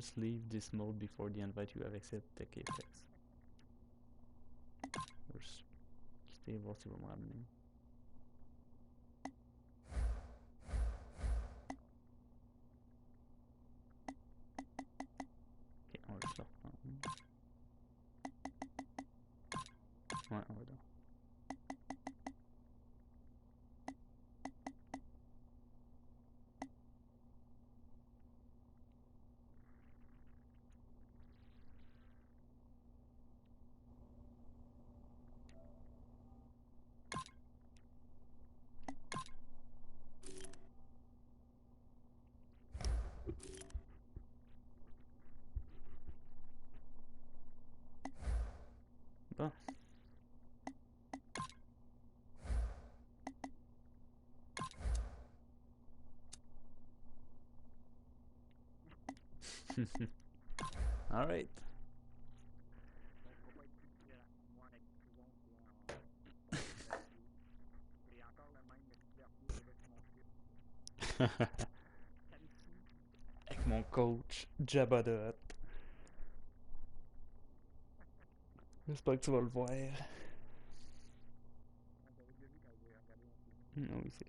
Steelers leave this mode before the invite you have exit tech effects. Quitter, voir si va me ramener. Ok, on va juste le reprendre. Ouais, on va donc. Bon. All right. Avec mon coach Jabba the Hutt. J'espère que tu vas le voir. Oui, c'est.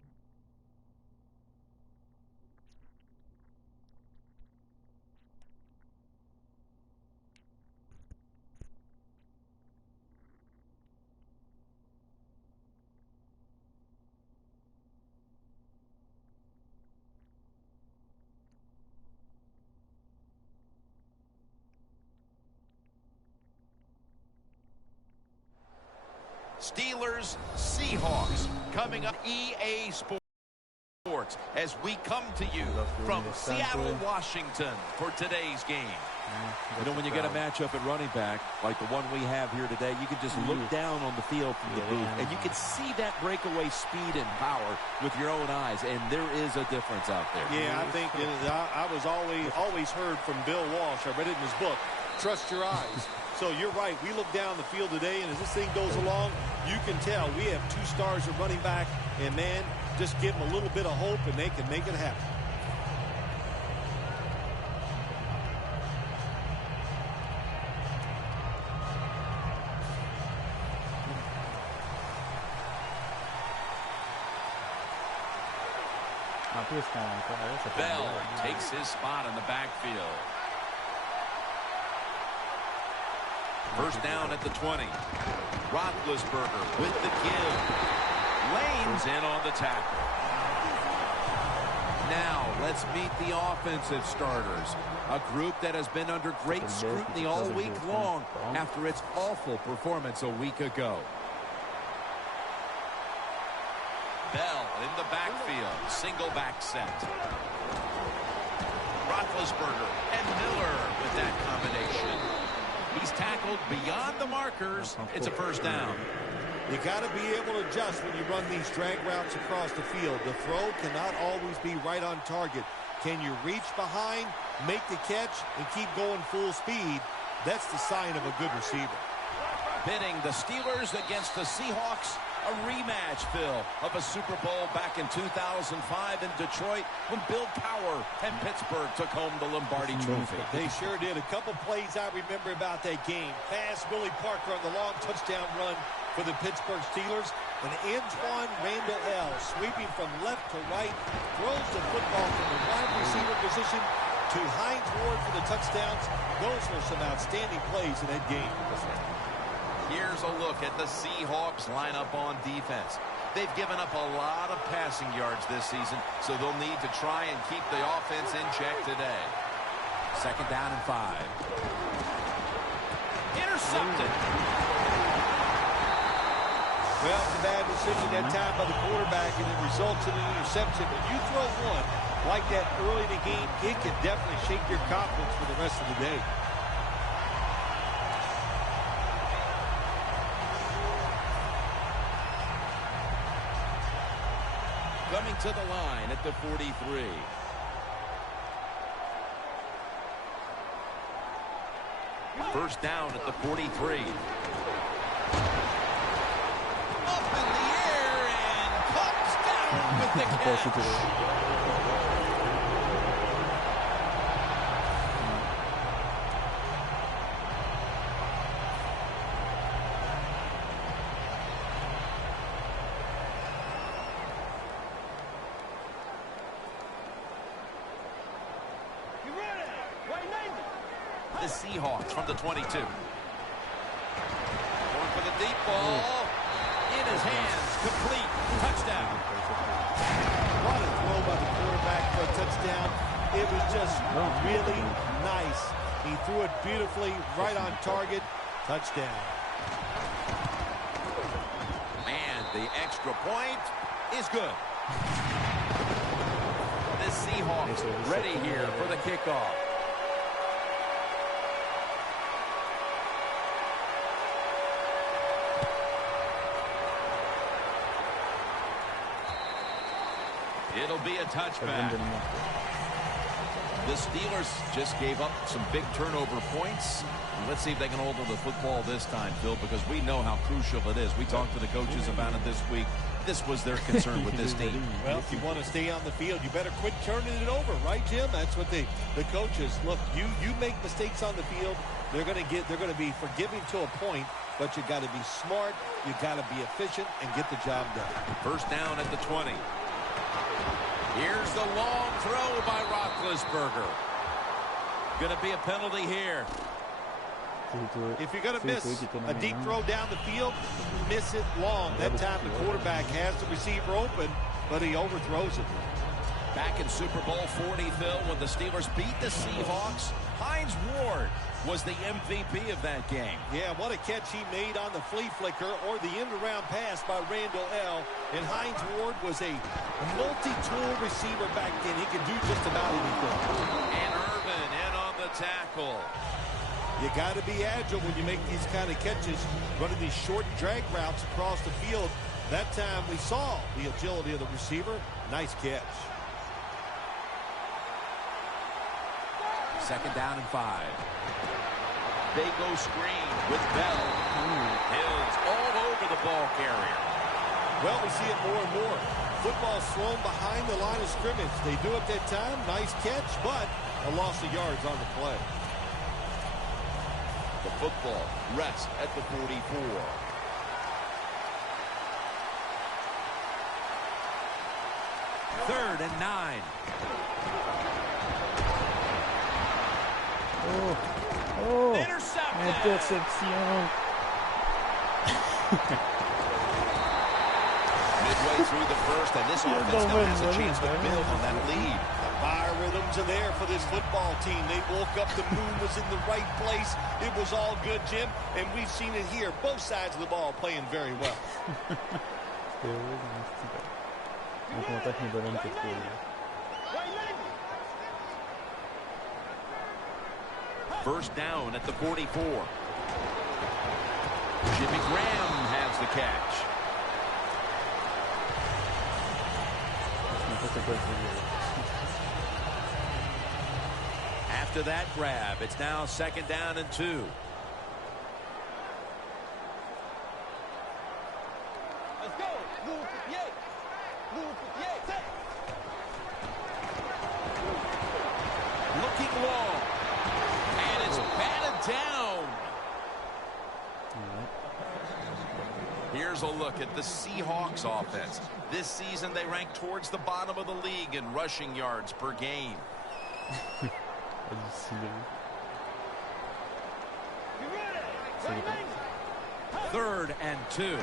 Steelers, Seahawks, coming up EA Sports as we come to you from Seattle, Washington for today's game. You know, when you get a matchup at running back, like the one we have here today, you can just look down on the field from the booth, and you can see that breakaway speed and power with your own eyes, and there is a difference out there. Yeah, I think I was always heard from Bill Walsh. I read it in his book, trust your eyes. So you're right. We look down the field today, and as this thing goes along, you can tell we have 2 stars at running back, and, man, just give them a little bit of hope, and they can make it happen. Bell takes his spot in the backfield. First down at the 20. Roethlisberger with the give. Lane's in on the tackle. Now let's meet the offensive starters. A group that has been under great scrutiny all week long after its awful performance a week ago. Bell in the backfield. Single back set. Roethlisberger and Miller with that combination. He's tackled beyond the markers. It's a first down. You got to be able to adjust when you run these drag routes across the field. The throw cannot always be right on target. Can you reach behind, make the catch, and keep going full speed? That's the sign of a good receiver. Pitting the Steelers against the Seahawks. A rematch, Phil, of a Super Bowl back in 2005 in Detroit when Bill Cowher and Pittsburgh took home the Lombardi Trophy. They sure did. A couple plays I remember about that game. Pass Willie Parker on the long touchdown run for the Pittsburgh Steelers. And Antoine Randall L. sweeping from left to right, throws the football from the wide receiver position to Hines Ward for the touchdowns. Those were some outstanding plays in that game. Here's a look at the Seahawks lineup on defense. They've given up a lot of passing yards this season, so they'll need to try and keep the offense in check today. Second down and 5. Intercepted. Well, it's a bad decision that time by the quarterback, and it results in an interception. When you throw one like that early in the game, it can definitely shake your confidence for the rest of the day. Coming to the line at the 43. First down at the 43. Up in the air and comes down with the catch. the Seahawks from the 22. Going for the deep ball. In his hands. Complete. Touchdown. What a throw by the quarterback for a touchdown. It was just really nice. He threw it beautifully, right on target. Touchdown. And the extra point is good. The Seahawks ready here for the kickoff. It'll be a touchback. The Steelers just gave up some big turnover points. Let's see if they can hold on to the football this time, Phil, because we know how crucial it is. We talked to the coaches about it this week. This was their concern with this team. Well, if you want to stay on the field, you better quit turning it over, right, Jim? That's what the coaches look. You make mistakes on the field, they're going to be forgiving to a point, but you got to be smart, you got to be efficient, and get the job done. First down at the 20. Here's the long throw by Roethlisberger. Going to be a penalty here. If you're going to miss a deep throw down the field, miss it long. That time the quarterback has the receiver open, but he overthrows it. Back in Super Bowl 40, Phil, when the Steelers beat the Seahawks, Hines Ward was the MVP of that game. Yeah, what a catch he made on the flea flicker or the end-around pass by Randall L. And Hines Ward was a multi-tool receiver back then. He could do just about anything. And Irvin in on the tackle. You got to be agile when you make these kind of catches, running these short drag routes across the field. That time we saw the agility of the receiver. Nice catch. Second down and 5. They go screen with Bell. Hills all over the ball carrier. Well, we see it more and more. Football thrown behind the line of scrimmage. They do it that time. Nice catch, but a loss of yards on the play. The football rests at the 44. Third and 9. Intercepted. Interception. Midway through the first, and this offense now has a chance to build on that lead. The biorhythms are there for this football team. They woke up, the moon was in the right place. It was all good, Jim, and we've seen it here. Both sides of the ball playing very well. First down at the 44. Jimmy Graham has the catch. After that grab, it's now second down and 2. Let's go. Looking long. And it's batted down. Here's a look at the Seahawks offense. This season, they rank towards the bottom of the league in rushing yards per game. Third and 2.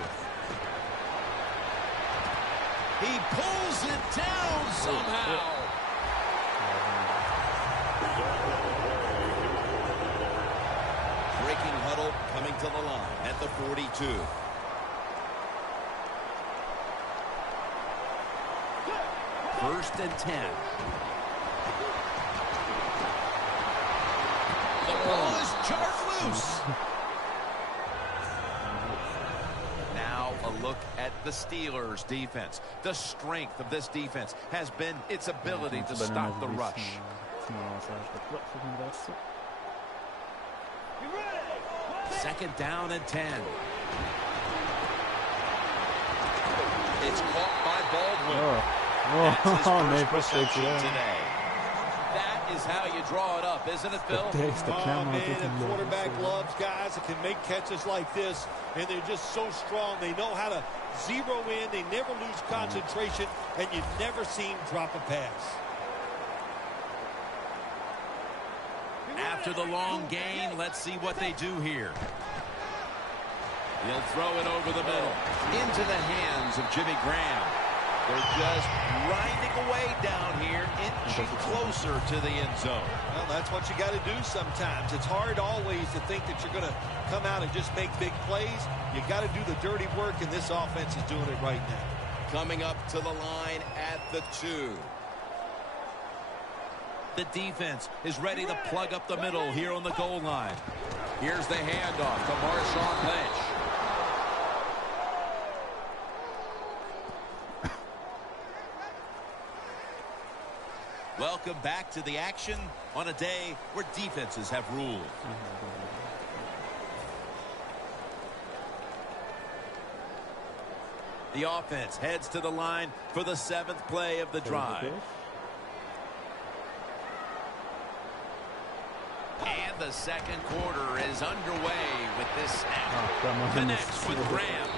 He pulls it down somehow. Breaking huddle coming to the line at the 42. First and 10. The ball is jarred loose. Now a look at the Steelers' defense. The strength of this defense has been its ability to stop the rush. Second down and 10. It's caught by Baldwin. That's his first reception today. That is how you draw it up, isn't it, Phil? Oh, man, a quarterback loves guys that can make catches like this, and they're just so strong. They know how to zero in. They never lose concentration, and you never see him drop a pass. After the long gain, let's see what they do here. He'll throw it over the middle into the hands of Jimmy Graham. They're just grinding away down here, inching closer to the end zone. Well, that's what you got to do sometimes. It's hard always to think that you're going to come out and just make big plays. You got to do the dirty work, and this offense is doing it right now. Coming up to the line at the 2. The defense is ready to plug up the middle here on the goal line. Here's the handoff to Marshawn Lynch. Welcome back to the action on a day where defenses have ruled. The offense heads to the line for the 7th play of the drive. And the second quarter is underway with this snap. Connects with Graham.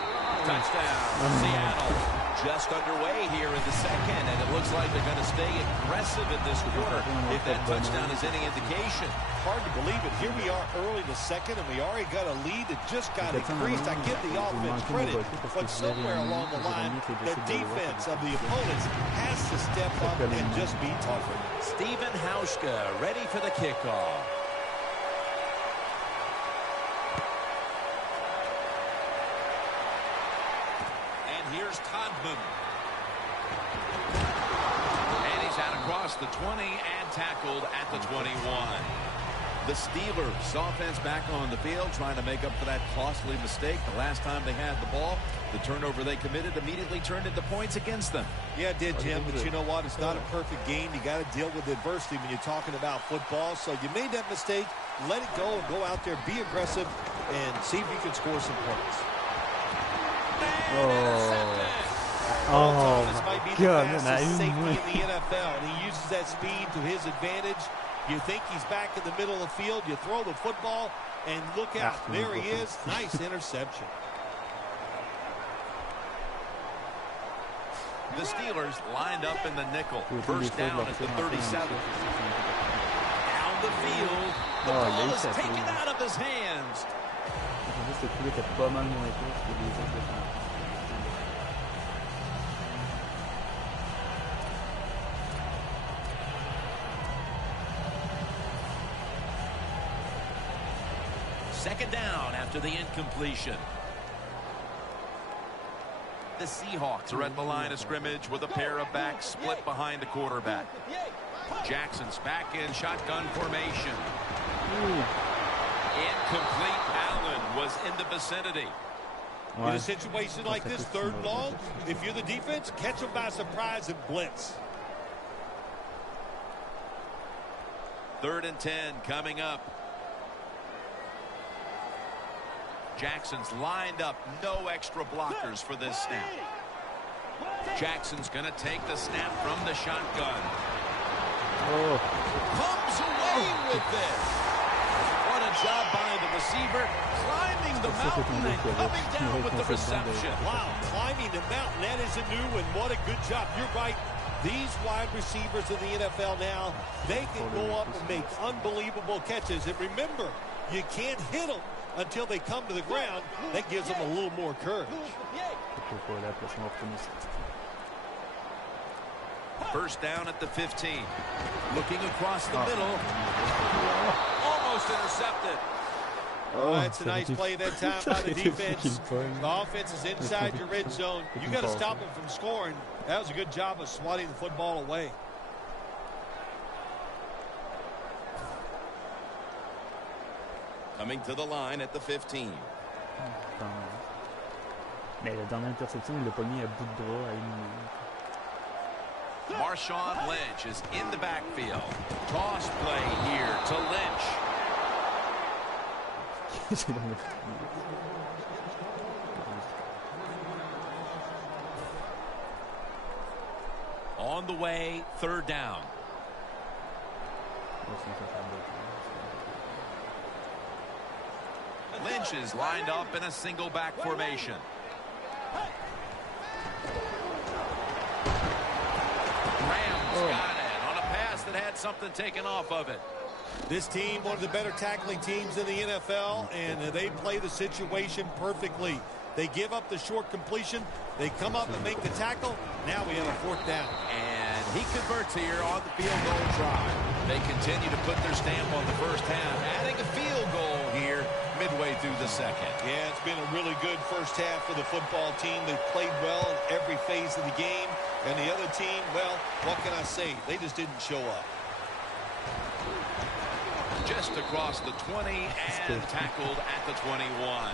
Touchdown, Seattle. Just underway here in the second, and it looks like they're going to stay aggressive in this quarter if that touchdown is any indication. Hard to believe it. Here we are early in the second, and we already got a lead that just got increased. I give the offense credit, but somewhere along the line, the defense of the opponents has to step up and just be tougher. Steven Hauschka ready for the kickoff. Here's Todman. And he's out across the 20 and tackled at the 21. The Steelers offense back on the field trying to make up for that costly mistake the last time they had the ball. The turnover they committed immediately turned into points against them. Yeah, it did, Jim, but you know what? It's not a perfect game. You got to deal with adversity when you're talking about football. So you made that mistake. Let it go and go out there, be aggressive, and see if you can score some points. Oh, this might be the fastest safety in the NFL, and he uses that speed to his advantage. You think he's back in the middle of the field, you throw the football, and look out. There he is. Nice interception. The Steelers lined up in the nickel. First down at the 37. Down the field. The ball is taken out of his hands. Second down after the incompletion. The Seahawks are at the line of scrimmage with a pair of backs split behind the quarterback. Jackson's back in shotgun formation. Incomplete. Allen was in the vicinity. In a situation like this, 3rd and long, if you're the defense, catch them by surprise and blitz. 3rd and 10 coming up. Jackson's lined up. No extra blockers for this snap. Jackson's going to take the snap from the shotgun. Comes away with this. What a job by the receiver. Climbing the mountain and coming down with the reception. Wow, climbing the mountain. That is a new one. What a good job. You're right. These wide receivers in the NFL now, they can go up and make unbelievable catches. And remember, you can't hit them until they come to the ground. That gives them a little more courage. First down at the 15. Looking across the middle. Almost intercepted. That's a nice play that time by the defense. The offense is inside your red zone. You got to stop them from scoring. That was a good job of swatting the football away. Coming to the line at the 15. Mais la dernière interception, il l'a pas mis à bout de bras à une... Marshawn Lynch is in the backfield. Toss play here to Lynch. On the way, 3rd down. Lynch is lined up in a single back formation. Rams got it on a pass that had something taken off of it. This team, one of the better tackling teams in the NFL, and they play the situation perfectly. They give up the short completion. They come up and make the tackle. Now we have a 4th down. And he converts here on the field goal try. They continue to put their stamp on the first half, adding a field goal here midway through the second. Yeah, it's been a really good first half for the football team. They played well in every phase of the game. And the other team, well, what can I say? They just didn't show up. Just across the 20 and tackled at the 21.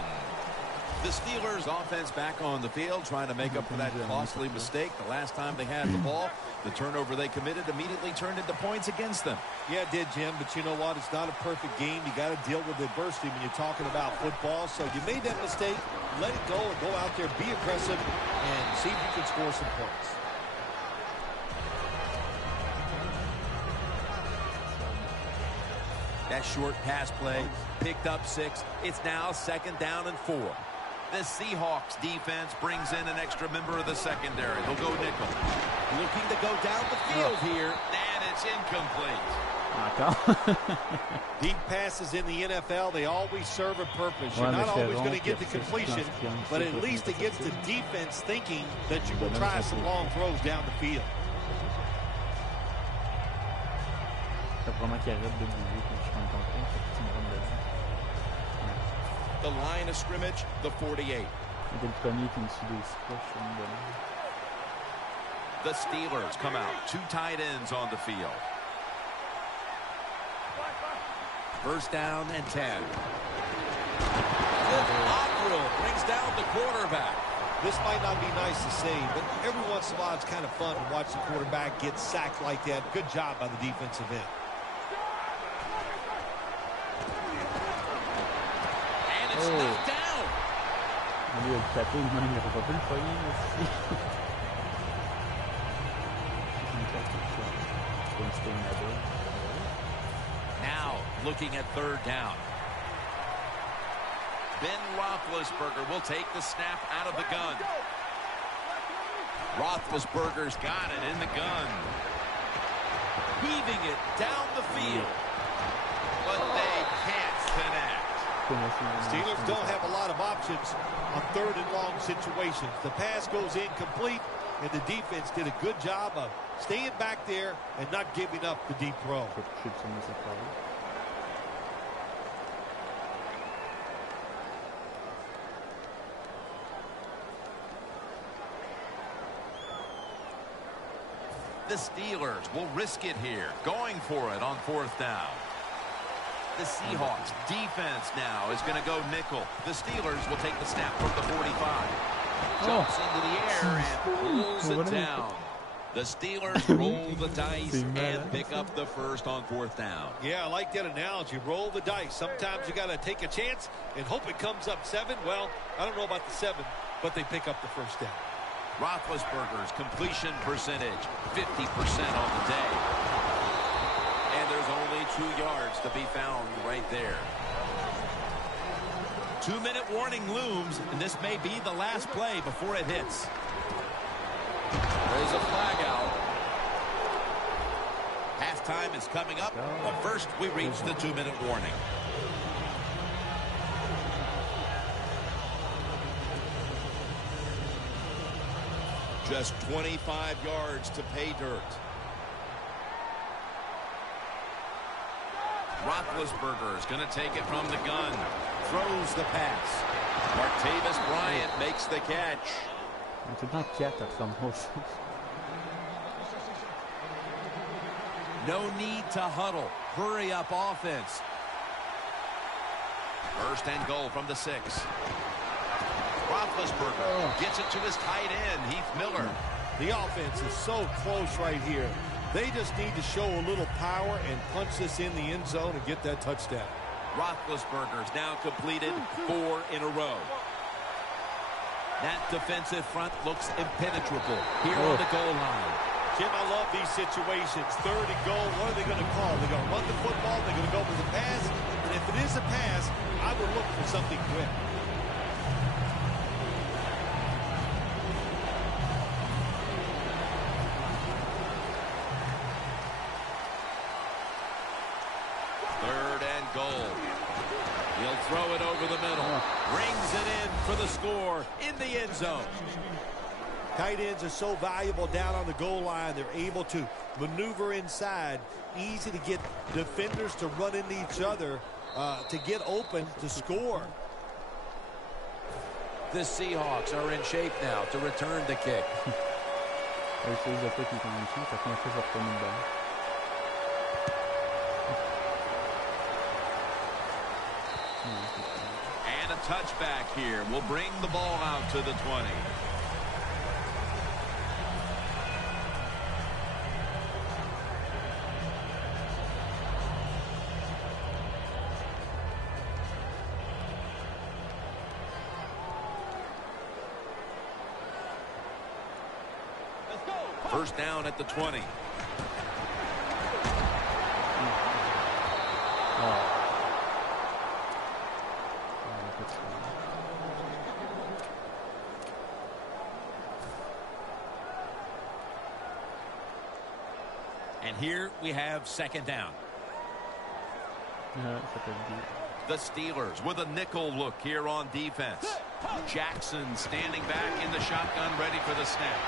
The Steelers offense back on the field trying to make up for that costly mistake the last time they had the ball. The turnover they committed immediately turned into points against them. Yeah, it did, Jim, but you know what? It's not a perfect game. You got to deal with adversity when you're talking about football. So you made that mistake, let it go, and go out there, be aggressive, and see if you can score some points. That short pass play picked up 6. It's now 2nd down and 4. The Seahawks defense brings in an extra member of the secondary. They'll go nickel. Looking to go down the field here, and it's incomplete. Deep passes in the NFL, they always serve a purpose. You're not always going to get the completion, but at least it gets the defense thinking that you will try some long throws down the field. The line of scrimmage, the 48. The Steelers come out. 2 tight ends on the field. 1st down and 10. Averill brings down the quarterback. This might not be nice to say, but every once in a while it's kind of fun to watch the quarterback get sacked like that. Good job by the defensive end. And it's knocked down. Now looking at 3rd down. Ben Roethlisberger will take the snap out of the gun. Roethlisberger's got it in the gun. Heaving it down the field. But they can't connect. Steelers don't have a lot of options on 3rd and long situations. The pass goes incomplete, and the defense did a good job of staying back there and not giving up the deep throw. The Steelers will risk it here, going for it on 4th down. The Seahawks defense now is going to go nickel. The Steelers will take the snap from the 45. Jumps into the air and pulls it down. The Steelers roll the dice and pick up the first on 4th down. Yeah, I like that analogy. Roll the dice. Sometimes you got to take a chance and hope it comes up 7. Well, I don't know about the 7, but they pick up the first down. Roethlisberger's completion percentage, 50% on the day. And there's only 2 yards to be found right there. 2-minute warning looms, and this may be the last play before it hits. There's a flag out. Halftime is coming up, but first we reach the 2-minute warning. Just 25 yards to pay dirt. Roethlisberger is going to take it from the gun. Throws the pass. Martavis Bryant makes the catch. No need to huddle. Hurry up offense. 1st and goal from the 6. Roethlisberger gets it to his tight end, Heath Miller. The offense is so close right here. They just need to show a little power and punch this in the end zone and get that touchdown. Roethlisberger's now completed 4 in a row. That defensive front looks impenetrable here on the goal line. Jim, I love these situations. 3rd and goal, what are they going to call? They're going to run the football, they're going to go for the pass, and if it is a pass, I would look for something quick. goal. He'll throw it over the middle. Rings it in for the score in the end zone. Tight ends are so valuable down on the goal line. They're able to maneuver inside. Easy to get defenders to run into each other to get open to score. The Seahawks are in shape now to return the kick. And a touchback here will bring the ball out to the 20. First down at the 20. And here we have second down. The Steelers with a nickel look here on defense. Jackson standing back in the shotgun, ready for the snap.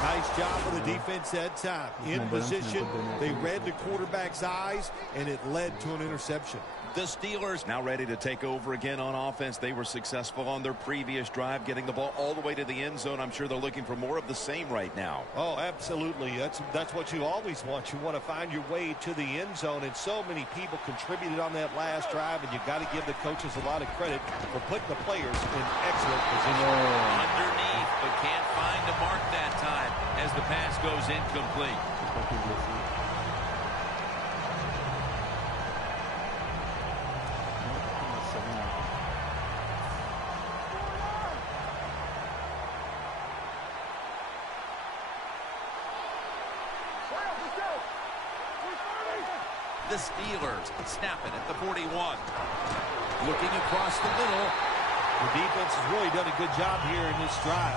Nice job of the defense that time. In position, they read the quarterback's eyes, and it led to an interception. The Steelers now ready to take over again on offense. They were successful on their previous drive, getting the ball all the way to the end zone. I'm sure they're looking for more of the same right now. Oh, absolutely. That's what you always want. You want to find your way to the end zone, and so many people contributed on that last drive, and you've got to give the coaches a lot of credit for putting the players in excellent position. Underneath, but can't find the mark that time as the pass goes incomplete. The Steelers snap it at the 41. Looking across the middle. The defense has really done a good job here in this drive.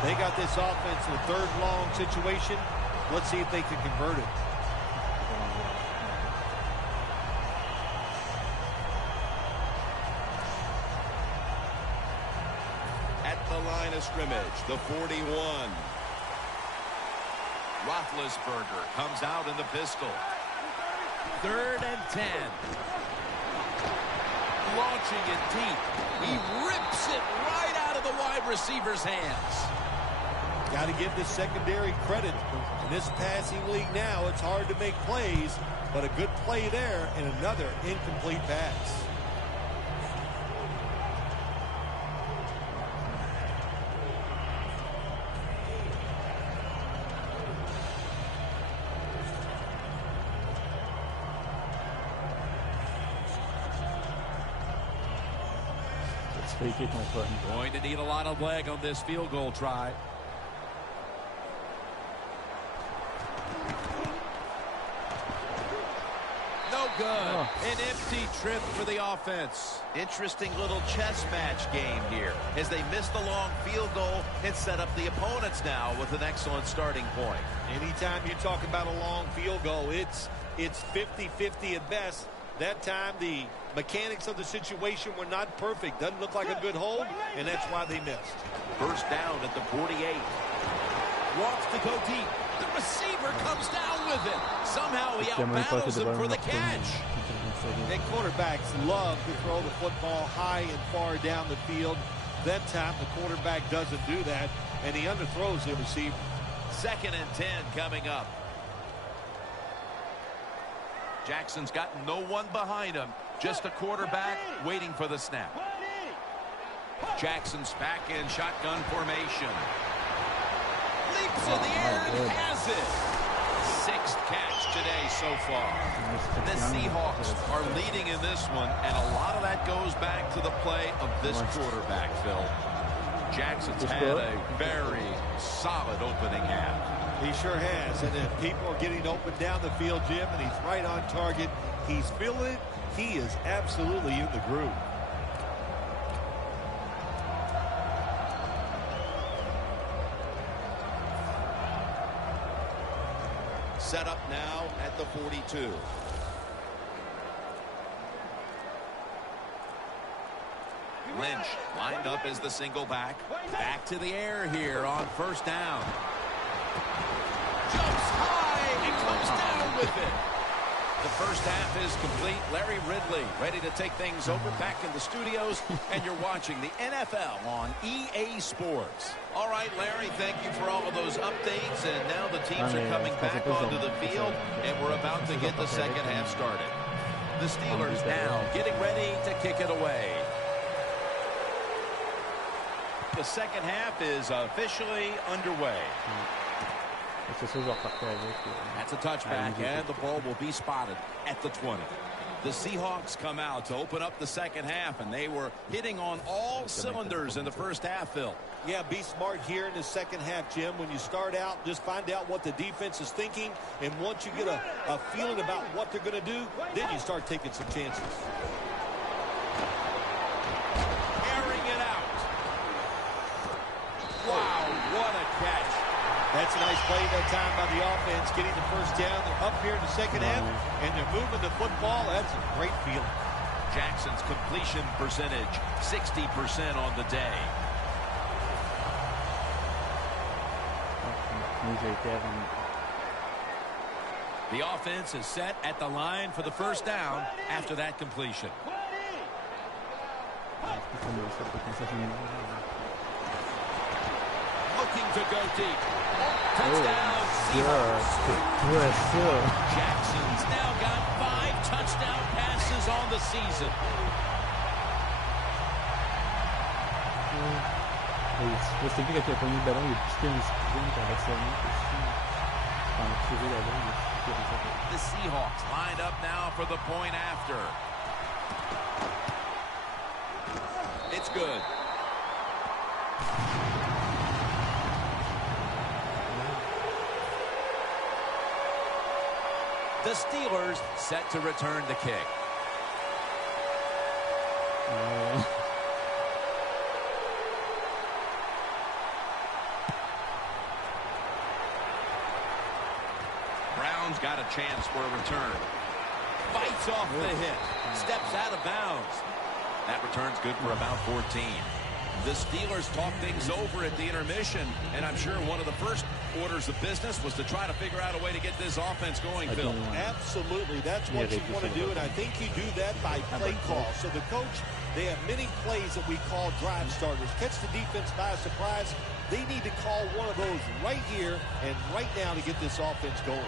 They got this offense in a third and long situation. Let's see if they can convert it. At the line of scrimmage, the 41. Roethlisberger comes out in the pistol. 3rd and 10. Launching it deep. He rips it right out of the wide receiver's hands. Got to give the secondary credit. In this passing league now, it's hard to make plays, but a good play there and another incomplete pass. Going to need a lot of leg on this field goal try. No good. An empty trip for the offense. Interesting little chess match game here as they missed the long field goal and set up the opponents now with an excellent starting point. Anytime you talk about a long field goal, it's 50-50 at best. That time, the mechanics of the situation were not perfect. Doesn't look like a good hold, and that's why they missed. First down at the 48. Wants to go deep. The receiver comes down with it. Somehow he outbattles him for the catch. And quarterbacks love to throw the football high and far down the field. That time, the quarterback doesn't do that, and he underthrows the receiver. 2nd and 10 coming up. Jackson's got no one behind him. Just a quarterback waiting for the snap. Jackson's back in shotgun formation. Leaps in the air and has it. 6th catch today so far. The Seahawks are leading in this one, and a lot of that goes back to the play of this quarterback, Phil. Jackson's had a very solid opening half. He sure has, and then people are getting open down the field, Jim, and he's right on target. He's feeling it. He is absolutely in the groove. set up now at the 42. Lynch lined up as the single back. Back to the air here on first down. Jumps high and comes down with it. The first half is complete. Larry Ridley ready to take things over back in the studios, and you're watching the NFL on EA Sports. All right, Larry, thank you for all of those updates, and now the teams are coming back onto the field, and we're about to get the second half started. The Steelers now getting ready to kick it away. The second half is officially underway. That's a touchback, and the ball will be spotted at the 20. The Seahawks come out to open up the second half, and they were hitting on all cylinders in the first half, Phil. Yeah, be smart here in the second half, Jim. When you start out, just find out what the defense is thinking, and once you get a feeling about what they're going to do, then you start taking some chances. Airing it out. Wow, what a catch. That's a nice play that time by the offense, getting the first down. They're up here in the second half, and they're moving the football. That's a great feeling. Jackson's completion percentage, 60% on the day. The offense is set at the line for the first down after that completion. Looking to go deep. Touchdown, Seahawks. Jackson's now got 5 touchdown passes on the season. Você fica aqui com o Liberão e pequenos The Seahawks lined up now for the point after. It's good. The Steelers set to return the kick. Brown's got a chance for a return. Fights off the hit. Steps out of bounds. That return's good for about 14. The Steelers talk things over at the intermission, and I'm sure one of the first orders of business was to try to figure out a way to get this offense going, Phil. Absolutely. That's what you want to do, and I think you do that by play call. So the coach, they have many plays that we call drive starters. Catch the defense by surprise. They need to call one of those right here and right now to get this offense going.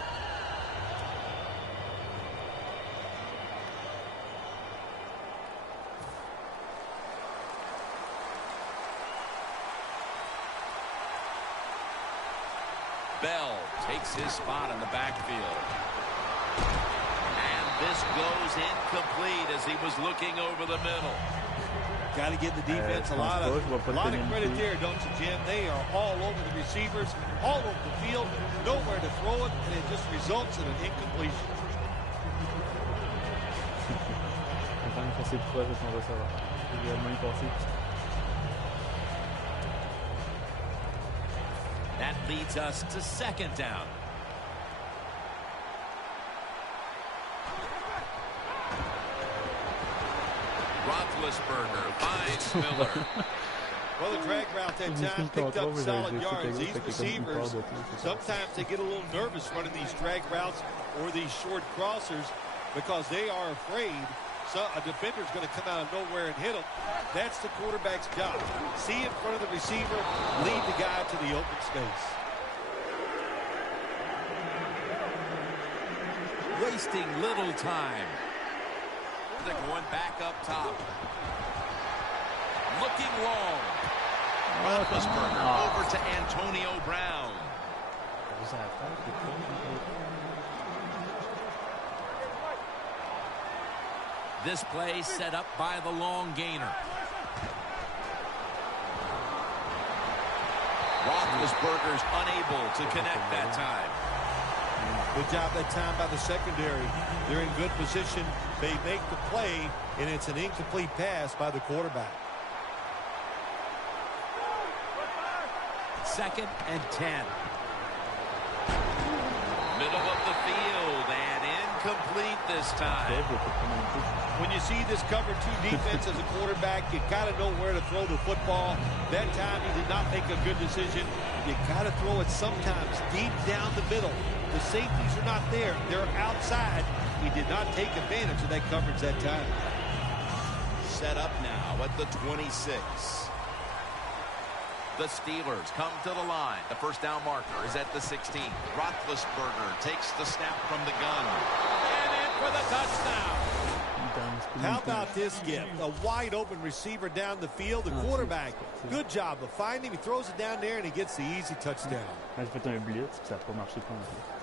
Bell takes his spot in the backfield. And this goes incomplete as he was looking over the middle. Got to give the defense a lot of credit there, don't you, Jim? They are all over the receivers, all over the field, nowhere to throw it, and it just results in an incompletion. That leads us to second down. Roethlisberger finds Miller. Well, the drag route that time picked up solid yards. These receivers, sometimes they get a little nervous running these drag routes or these short crossers because they are afraid a defender's going to come out of nowhere and hit them. That's the quarterback's job. See in front of the receiver, lead the guy to the open space. Wasting little time. They're going back up top. Looking long. Roethlisberger over to Antonio Brown. This play set up by the long gainer. Roethlisberger's unable to connect that time. Good job that time by the secondary. They're in good position. They make the play, and it's an incomplete pass by the quarterback. 2nd and 10. Middle of the field and incomplete this time. When you see this cover 2 defense as a quarterback, you got to know where to throw the football. That time he did not make a good decision. You got to throw it sometimes deep down the middle. The safeties are not there. They're outside. He did not take advantage of that coverage that time. Set up now at the 26. The Steelers come to the line. The first down marker is at the 16. Roethlisberger takes the snap from the gun. And in for the touchdown. How about this gift? A wide open receiver down the field. The quarterback, good job of finding him. He throws it down there and he gets the easy touchdown. The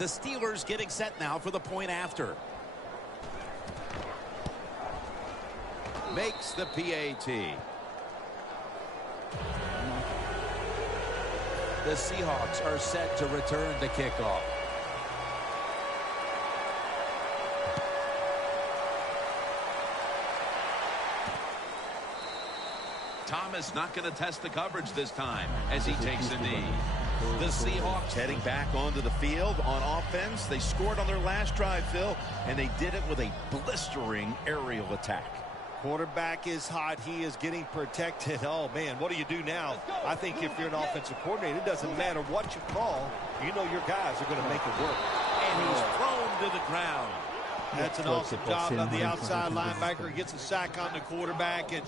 Steelers getting set now for the point after. Makes the PAT. The Seahawks are set to return the kickoff. Thomas not going to test the coverage this time as he takes a knee. The Seahawks heading back onto the field on offense. They scored on their last drive, Phil, and they did it with a blistering aerial attack. Quarterback is hot. He is getting protected. Oh, man, what do you do now? I think if you're an offensive coordinator, it doesn't matter what you call. You know your guys are going to make it work. And he's thrown to the ground. That's an awesome job on the outside linebacker. He gets a sack on the quarterback. And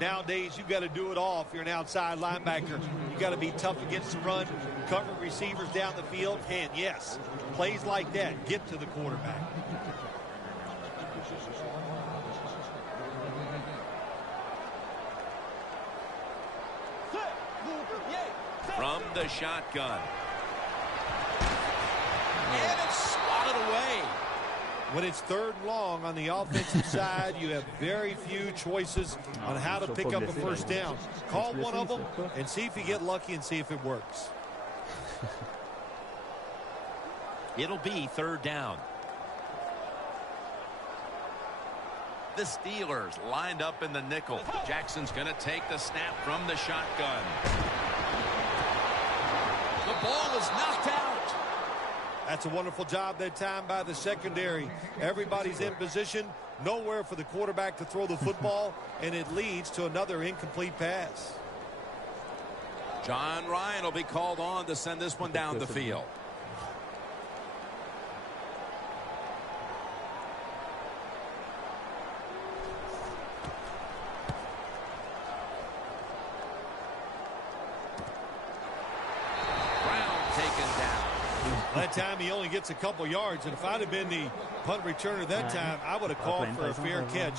nowadays, you've got to do it all if you're an outside linebacker. You've got to be tough against the run, cover receivers down the field. And, yes, plays like that get to the quarterback. From the shotgun. And it's swatted away. When it's 3rd and long on the offensive side, you have very few choices on how to pick up a first down. Call one of them and see if you get lucky and see if it works. It'll be 3rd down. The Steelers lined up in the nickel. Jackson's going to take the snap from the shotgun. The ball is knocked out. That's a wonderful job that time by the secondary. Everybody's in position. Nowhere for the quarterback to throw the football, and it leads to another incomplete pass. John Ryan will be called on to send this one down the field. That time he only gets a couple yards, and if I'd have been the punt returner that time, I would have called for a fair catch.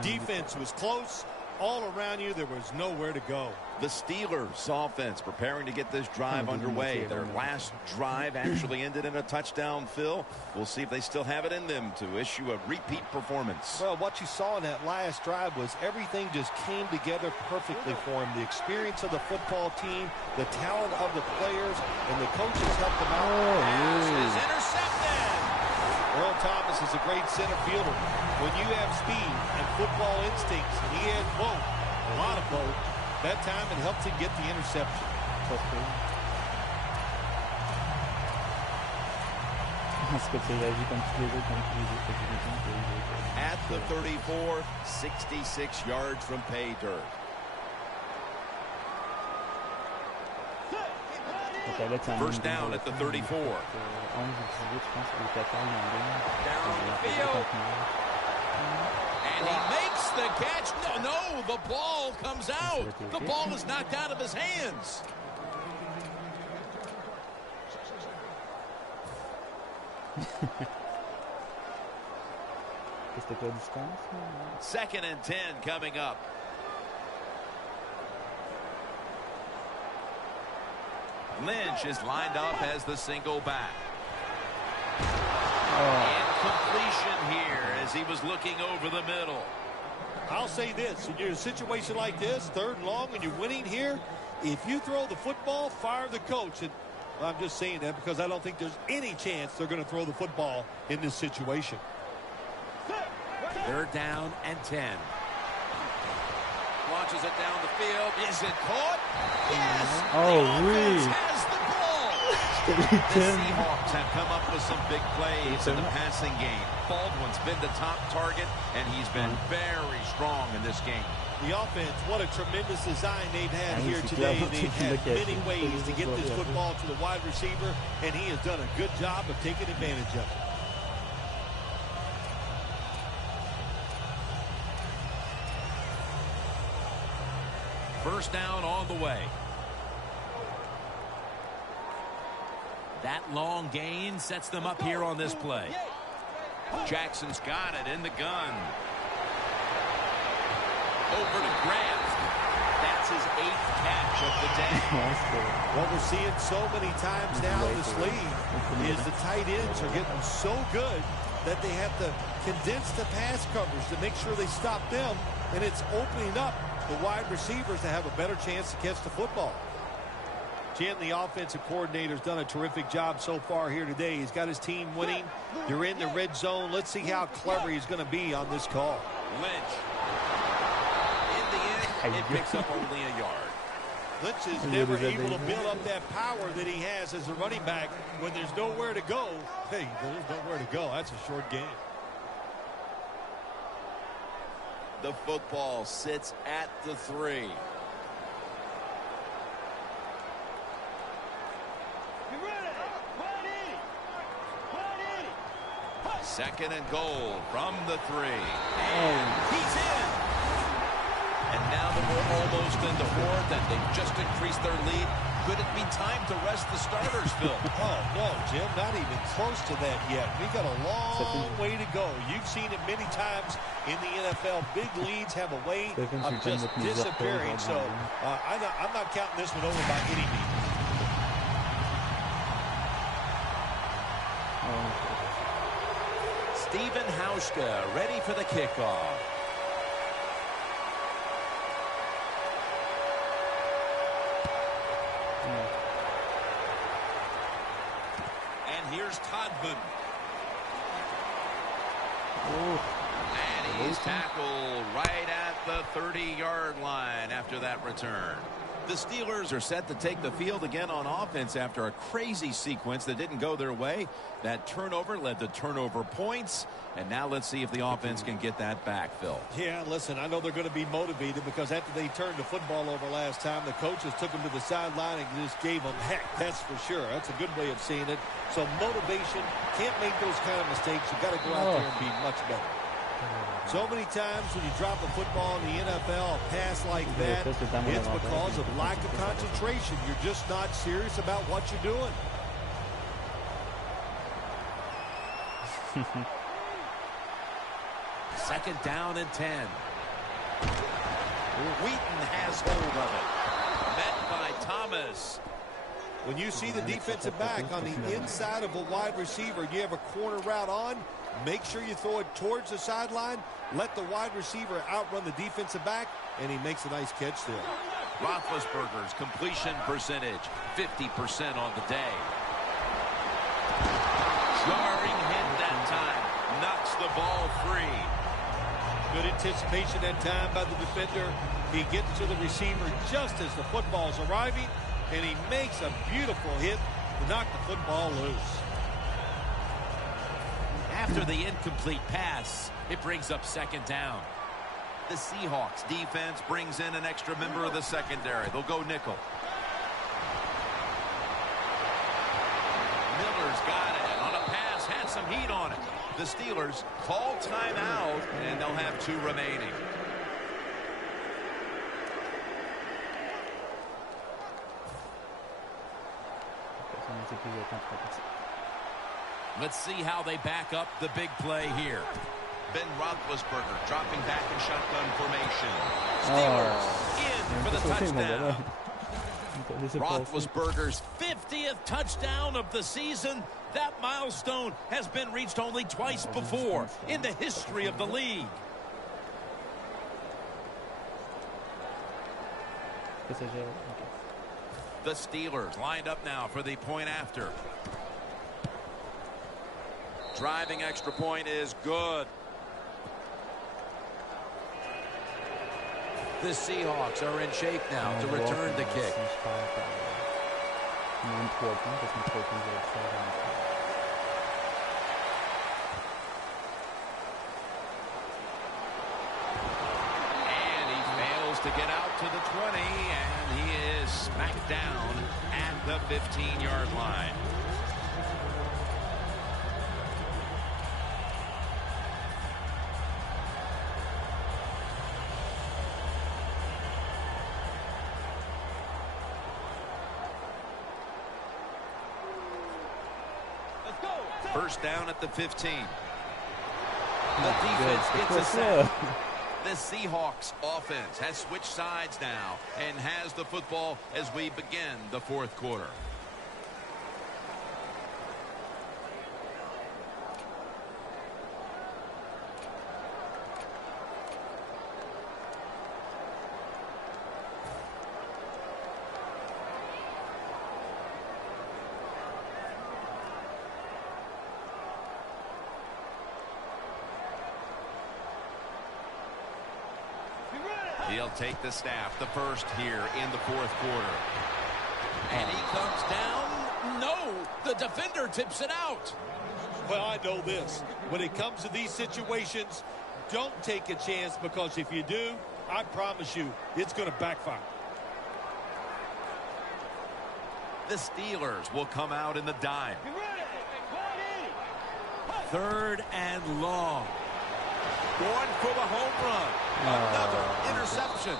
Defense was close. All around you, there was nowhere to go. The Steelers offense preparing to get this drive underway. Their last drive actually ended in a touchdown, Phil. We'll see if they still have it in them to issue a repeat performance. Well, what you saw in that last drive was everything just came together perfectly for him. The experience of the football team, the talent of the players, and the coaches helped them out. Pass is intercepted. Earl Thomas is a great center fielder. When you have speed and football instincts, and he had both, a lot of both, that time it helped him get the interception. At the 34, 66 yards from pay dirt. First down at the 34. Down the field. And he makes the catch. No, the ball comes out. The ball is knocked out of his hands. Second and 10 coming up. Lynch is lined up as the single back. Incompletion here as he was looking over the middle. I'll say this, when you're in a situation like this, 3rd and long, and you're winning here, if you throw the football, fire the coach. And I'm just saying that because I don't think there's any chance they're going to throw the football in this situation. 3rd down and 10. Launches it down the field. Is it caught? Yes! The offense has the ball. The Seahawks have come up with some big plays in the passing game. Baldwin's been the top target, and he's been very strong in this game. The offense, what a tremendous design they've had here today. They've had many ways to get this football to the wide receiver, and he has done a good job of taking advantage of it. First down on the way. That long gain sets them up here on this play. Jackson's got it in the gun. Over to Grant. That's his 8th catch of the day. What we're seeing so many times now in this league is the tight ends are getting so good that they have to condense the pass coverage to make sure they stop them, and it's opening up the wide receivers to have a better chance to catch the football. Jim, the offensive coordinator's done a terrific job so far here today. He's got his team winning. They're in the red zone. Let's see how clever he's going to be on this call. Lynch. In the end, it picks up only a yard. Lynch is never able to build up that power that he has as a running back when there's nowhere to go. Hey, there's nowhere to go. That's a short game. The football sits at the 3. Second and goal from the 3. And he's in. And now that we're almost into 4th and they've just increased their lead, could it be time to rest the starters, Phil? Oh, no, Jim, not even close to that yet. We've got a long way to go. You've seen it many times in the NFL. Big leads have a way of just disappearing. So I'm not counting this one over by any means. Steven Hauschka ready for the kickoff. And here's Todman. And he's tackled right at the 30-yard line after that return. The Steelers are set to take the field again on offense after a crazy sequence that didn't go their way. That turnover led to turnover points. And now let's see if the offense can get that back, Phil. Yeah, listen, I know they're going to be motivated because after they turned the football over last time, the coaches took them to the sideline and just gave them heck. That's for sure. That's a good way of seeing it. So motivation, can't make those kind of mistakes. You've got to go out there and be much better. So many times when you drop a football in the NFL, a pass like that, it's because of lack of concentration. You're just not serious about what you're doing. Second down and 10. Wheaton has hold of it. Met by Thomas. When you see the defensive back on the inside of a wide receiver, you have a corner route on, make sure you throw it towards the sideline, let the wide receiver outrun the defensive back, and he makes a nice catch there. Roethlisberger's completion percentage, 50% on the day. Jarring hit that time, knocks the ball free. Good anticipation that time by the defender. He gets to the receiver just as the football's arriving, and he makes a beautiful hit to knock the football loose. After the incomplete pass, it brings up second down. The Seahawks defense brings in an extra member of the secondary. They'll go nickel. Miller's got it on a pass, had some heat on it. The Steelers call timeout, and they'll have 2 remaining. Let's see how they back up the big play here. Ben Roethlisberger dropping back in shotgun formation. Steelers in for the touchdown. Roethlisberger's 50th touchdown of the season. That milestone has been reached only twice before in the history of the league. The Steelers lined up now for the point after. Driving extra point is good. The Seahawks are in shape now to return the kick. Moins 3 points parce que 3 points de l'adversaire. And he fails to get out to the 20, and he is smacked down at the 15-yard line. First down at the 15. The defense gets a sack. The Seahawks offense has switched sides now and has the football as we begin the fourth quarter. He'll take the snap, the first here in the fourth quarter. And he comes down. No, the defender tips it out. Well, I know this. When it comes to these situations, don't take a chance, because if you do, I promise you, it's going to backfire. The Steelers will come out in the dime. Third and long. Going for the home run. Another interception.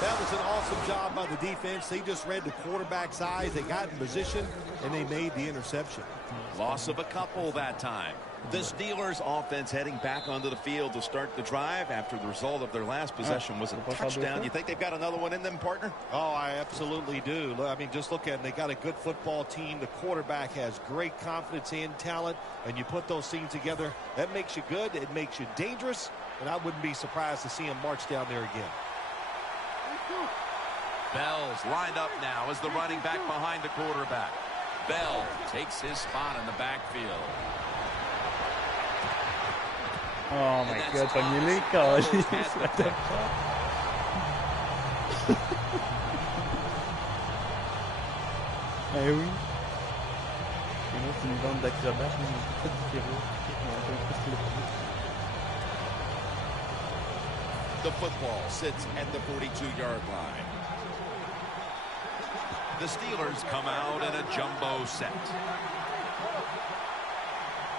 That was an awesome job by the defense. They just read the quarterback's eyes. They got in position, and they made the interception. Loss of a couple that time. The Steelers offense heading back onto the field to start the drive after the result of their last possession was a touchdown. You think they've got another one in them, partner? Oh, I absolutely do. I mean, just look at it. They got a good football team. The quarterback has great confidence and talent, and you put those things together, that makes you good. It makes you dangerous, and I wouldn't be surprised to see him march down there again. Bell's lined up now as the running back behind the quarterback. Bell takes his spot in the backfield. Oh my god, pogné-les, câlisse, what the fuck? Eh oui. Sinon, c'est une bande d'acrobates, mais on peut pas tirer. The football sits at the 42-yard line. The Steelers come out in a jumbo set.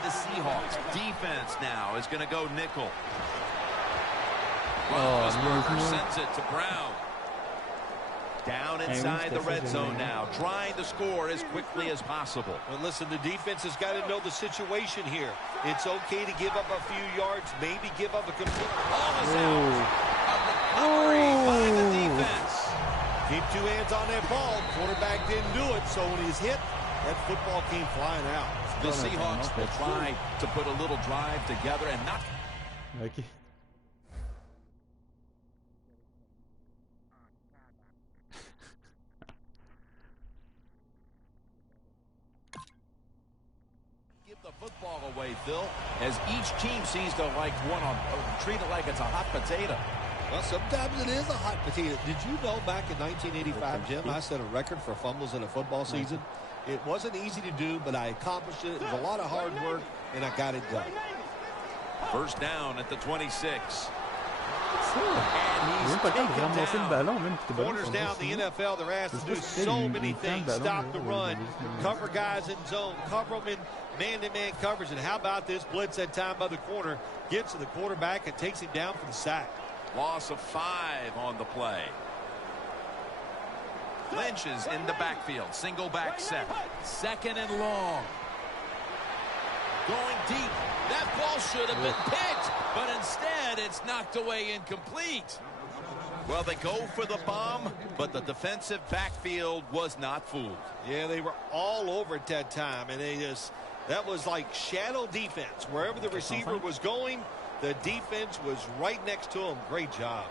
The Seahawks defense now is going to go nickel. Roethlisberger sends it to Brown. Down inside the red zone now, trying to score as quickly as possible. Well, listen, the defense has got to know the situation here. It's okay to give up a few yards, maybe give up a complete. Ball is out. A recovery by the defense. Keep two hands on that ball. Quarterback didn't do it, so when he's hit, that football came flying out. The Seahawks will try to put a little drive together and not. Ok. Give the football away, Phil, as each team seems to treat it like it's a hot potato. Well, sometimes it is a hot potato. Did you know back in 1985, Jim, I set a record for fumbles in a football season? It wasn't easy to do, but I accomplished it. It was a lot of hard work, and I got it done. First down at the 26. Même pas le temps de ramasser le ballon, même. Corners down the NFL, they're asked to do so many things. Stop the run, cover guys in zone, cover them in man-to-man coverage. And how about this blitz that time by the corner? Gets to the quarterback and takes him down for the sack. Loss of 5 on the play. Lynch is in the backfield. Single back set. Second and long. Going deep. That ball should have been picked, but instead it's knocked away incomplete. Well, they go for the bomb, but the defensive backfield was not fooled. Yeah, they were all over at that time, and that was like shadow defense. Wherever the receiver was going, the defense was right next to him. Great job.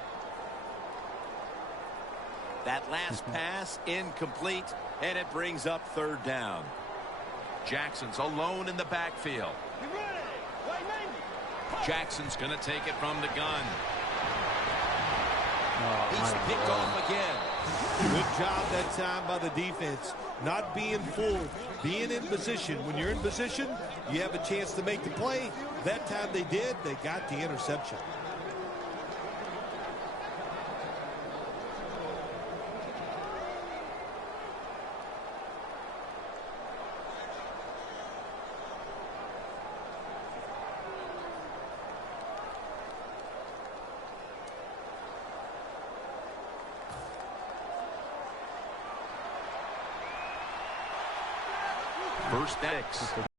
That last pass incomplete, and it brings up third down. Jackson's alone in the backfield. Jackson's going to take it from the gun. He's picked off again. Good job that time by the defense. Not being fooled, being in position. When you're in position, you have a chance to make the play. That time they did. They got the interception. First and 6.